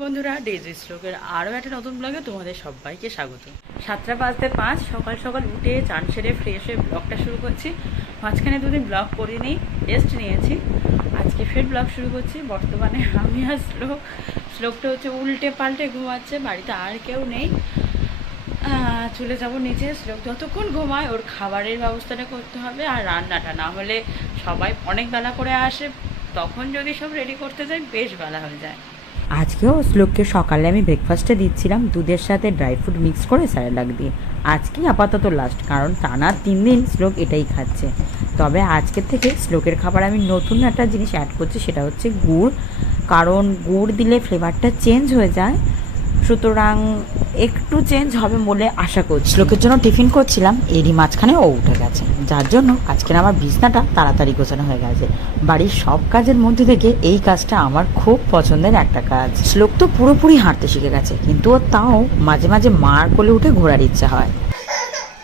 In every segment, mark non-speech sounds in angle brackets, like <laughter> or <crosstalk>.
বন্ধুরা ডেজি শ্লোকের আরও একটা নতুন ব্লগে তোমাদের সবাইকে স্বাগত। সাতটা বাজতে পাঁচ, সকাল সকাল উঠে চান সেরে ফ্রেশ হয়ে ব্লগটা শুরু করছি। মাঝখানে দুদিন ব্লগ করিনি রেস্ট নিয়েছি। আজকে ফের ব্লগ শুরু করছি। বর্তমানে আমি আর শ্লোক, শ্লোকটা হচ্ছে উল্টে পাল্টে ঘুমাচ্ছে, বাড়িতে আর কেউ নেই। চলে যাব নিচে। শ্লোক, যতক্ষণ ঘুমায় ওর খাবারের ব্যবস্থাটা করতে হবে আর রান্নাটা। না হলে সবাই অনেক বেলা করে আসে। তখন যদি সব রেডি করতে যায়, বেশ বেলা হয়ে যায়। আজকেও শ্লোককে সকালে আমি ব্রেকফাস্টে দিচ্ছিলাম। দুধের সাথে ড্রাই ফ্রুট মিক্স করে স্যালাড দিয়ে। আজকেই আপাতত লাস্ট কারণ টানা তিন দিন শ্লোক এটাই খাচ্ছে। তবে আজকের থেকে শ্লোকের খাবার আমি নতুন একটা জিনিস অ্যাড করছি, সেটা হচ্ছে গুড়। কারণ গুড় দিলে ফ্লেভারটা চেঞ্জ হয়ে যায়। সুতরাং একটু চেঞ্জ হবে বলে আশা করছি। লোকের জন্য টিফিন করছিলাম এরই মাঝখানে ও উঠে গেছে। যার জন্য আজকের আমার বিছনাটা তাড়াতাড়ি গোছানো হয়ে গেছে। বাড়ির সব কাজের মধ্যে থেকে এই কাজটা আমার খুব পছন্দের একটা কাজ। শ্লোক তো পুরোপুরি হাঁটতে শিখে গেছে কিন্তু ও তাও মাঝে মাঝে মার কোলে উঠে ঘোরার ইচ্ছা হয়।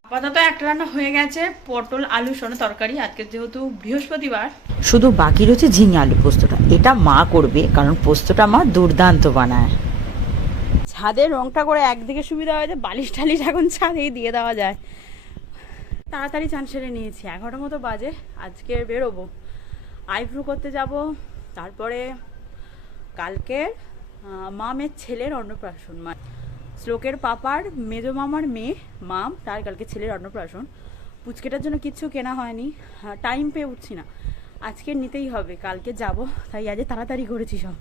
আপাতত একটা রান্না হয়ে গেছে পটল আলু সোনা তরকারি। আজকে যেহেতু বৃহস্পতিবার। শুধু বাকি রয়েছে ঝিঙে আলু পোস্তটা। এটা মা করবে কারণ পোস্তটা মা দুর্দান্ত বানায়। ছাদের রংটা করে একদিকে সুবিধা হয়েছে বালিশ টালিশ এখন ছাদেই দিয়ে দেওয়া যায়। তাড়াতাড়ি চান সেরে নিয়েছি এগারোটার মতো বাজে, আজকে বেরোবো। আইব্রো করতে যাব, তারপরে কালকের মামের ছেলের অন্নপ্রাশন, মা শ্লোকের পাপার মেজো মামার মেয়ে, মাম, তার কালকে ছেলের অন্নপ্রাশন। পুচকেটার জন্য কিচ্ছু কেনা হয়নি টাইম পেয়ে উঠছি না। আজকে নিতেই হবে কালকে যাব তাই আজ তাড়াতাড়ি করেছি সব।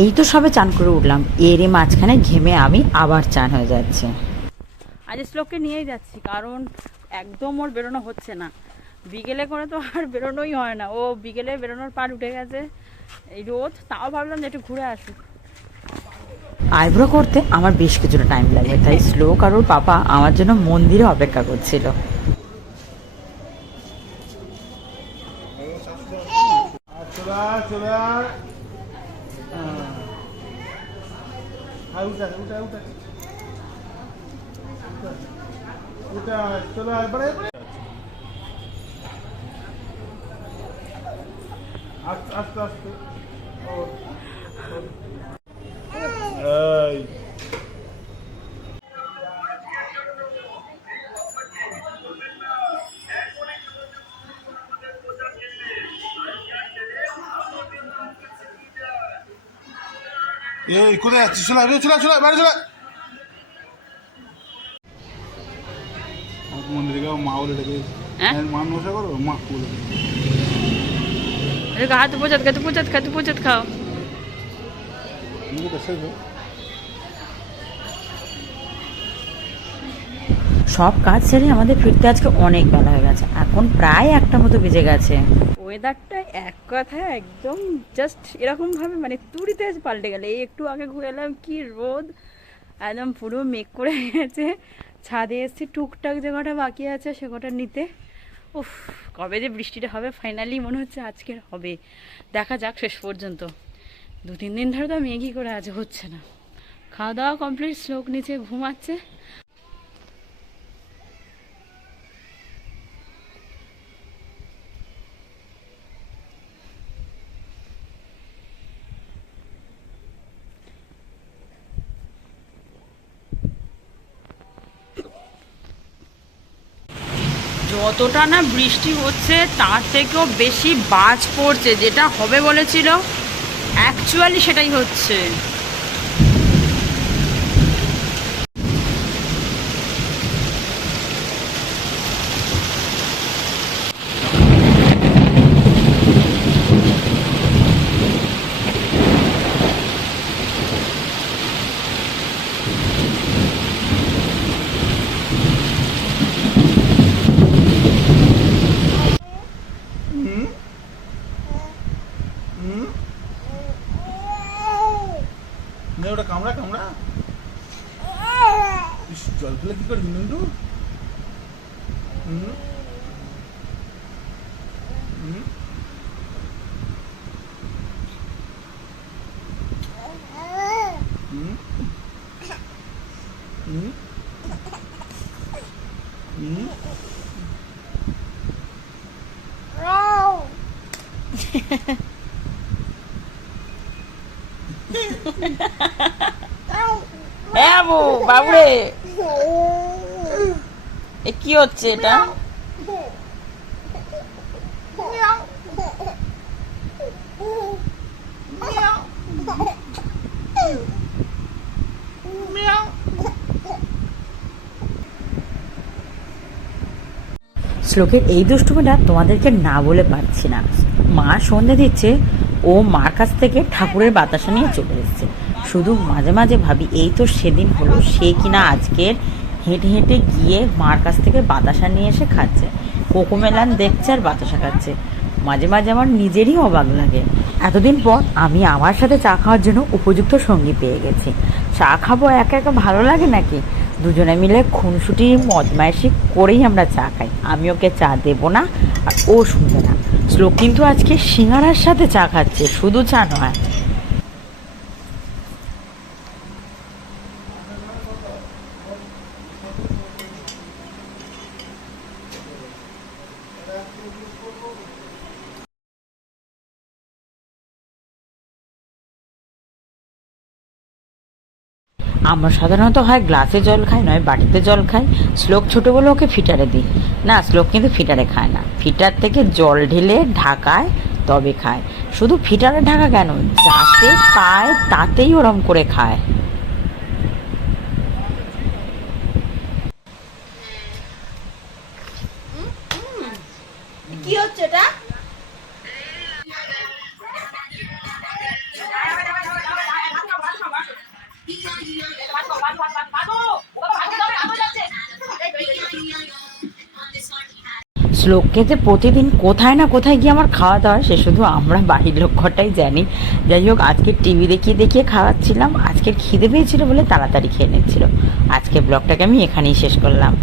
এই তো সবে চান করে উঠলাম এরই মাঝখানে ঘেমে আমি আবার চান হয়ে যাচ্ছে। আজ শ্লোককে নিয়েই যাচ্ছি কারণ একদম ওর বেরোনো হচ্ছে না। বিকেলে করে তো আর বেরোনোই হয় না ও বিকেলে বেরোনোর পার উঠে গেছে এই রোদ তাও ভাবলাম যে একটু ঘুরে আসুক আইব্রো করতে আমার বেশ কিছুটা টাইম লাগবে তাই শ্লোক আর ওর পাপা আমার জন্য মন্দিরে অপেক্ষা করছিল আর আয়। হ্যাঁ। উঠে উঠে উঠে। উঠে চলে এবারে। আস্তে আস্তে আস্তে ও, এই কোথায় যাচ্ছিস চলে আয়, চলে চলে বাইরে চলে মন্দিরে মা বলে ডেকে হ্যাঁ? মা করো বলে। সব কাজ সেরে আমাদের ফিরতে আজকে অনেক বেলা হয়ে গেছে। এখন প্রায় একটা মতো বেজে গেছে। ওয়েদারটা এক কথায় একদম জাস্ট এরকমভাবে মানে তুড়িতে পাল্টে গেলে। এই একটু আগে ঘুরে এলাম, কি রোদ! একদম পুরো মেঘ করে গেছে। ছাদে এসেছি, টুকটাক যে কটা বাকি আছে সে কটা নিতে। উফ, কবে যে বৃষ্টিটা হবে ফাইনালি মনে হচ্ছে আজকের হবে। দেখা যাক শেষ পর্যন্ত। দু, তিন দিন ধরে তো মেঘই করে আছে, হচ্ছে না। খাওয়া দাওয়া কমপ্লিট শ্লোক নিচে ঘুমাচ্ছে। যতটা না বৃষ্টি হচ্ছে, তার থেকেও বেশি বাজ পড়ছে, যেটা হবে বলেছিল। অ্যাকচুয়ালি সেটাই হচ্ছে। নে ওটা কামড়া কামড়া। ইস, জল ফেলে কি করবি নন্দু হুম? হুম? হুম? হুম? হুম? <laughs> বাবু বাবুরে। এ কি হচ্ছে এটা? শ্লোকের এই দুষ্টুমিটা তোমাদেরকে না বলে পারছি না। মা সন্ধে দিচ্ছে ও মার কাছ থেকে ঠাকুরের বাতাসা নিয়ে চলে এসেছে। শুধু মাঝে মাঝে ভাবি, এই তো সেদিন হলো, সে কিনা আজকের হেঁটে হেঁটে গিয়ে মার কাছ থেকে বাতাসা নিয়ে এসে খাচ্ছে। কোকোমেলান দেখছে আর বাতাসা খাচ্ছে। মাঝে মাঝে আমার নিজেরই অবাক লাগে। এতদিন পর আমি আমার সাথে চা খাওয়ার জন্য উপযুক্ত সঙ্গী পেয়ে গেছি। চা খাব একা একা ভালো লাগে নাকি? দুজনে মিলে খুনসুটি মদমাইশি করেই আমরা চা খাই। আমি ওকে চা দেব না, আর ও শুনবে না। শ্লোক কিন্তু আজকে সিঙ্গারার সাথে চা খাচ্ছে, শুধু চা নয়। আমরা সাধারণত হয় গ্লাসে জল খাই, নয় বাটিতে জল খাই। শ্লোক ছোটো বলে ওকে ফিটারে দিই। না, শ্লোক কিন্তু ফিটারে খায় না। ফিটার থেকে জল ঢেলে ঢাকায় তবে খায়। শুধু ফিটারে ঢাকা কেন? যাতে পায়, তাতেই ওরম করে খায়। কি হচ্ছে এটা? শ্লোককে যে প্রতিদিন কোথায় না কোথায় গিয়ে আমার খাওয়া দাওয়া সে শুধু আমরা বাড়ির লক্ষ্যটাই জানি। যাই হোক, আজকে টিভি দেখিয়ে দেখিয়ে খাওয়াচ্ছিলাম। আজকে খিদে পেয়েছিল বলে তাড়াতাড়ি খেয়ে নিচ্ছিল। আজকে ব্লগটাকে আমি এখানেই শেষ করলাম।